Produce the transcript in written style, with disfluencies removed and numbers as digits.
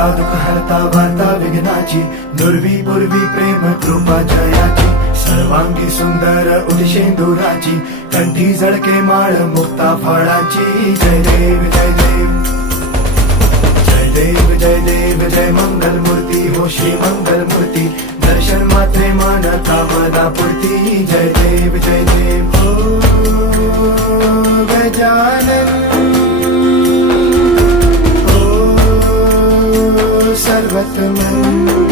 हरता दुःख हरता वार्ता विघ्नाची, नुरवी पूर्वी प्रेम कृपा जयाची, सर्वांगी सुंदर उदिशेंदुराची, कंठी झळके माळ मुक्ता फळाची। जय देव जय देव जय देव जय देव जय मंगल मूर्ती हो श्री मंगल मूर्ती, दर्शन मात्रे मन कामना पूर्ती। जय देव जय देव हो गजानन हो सर्वतमन।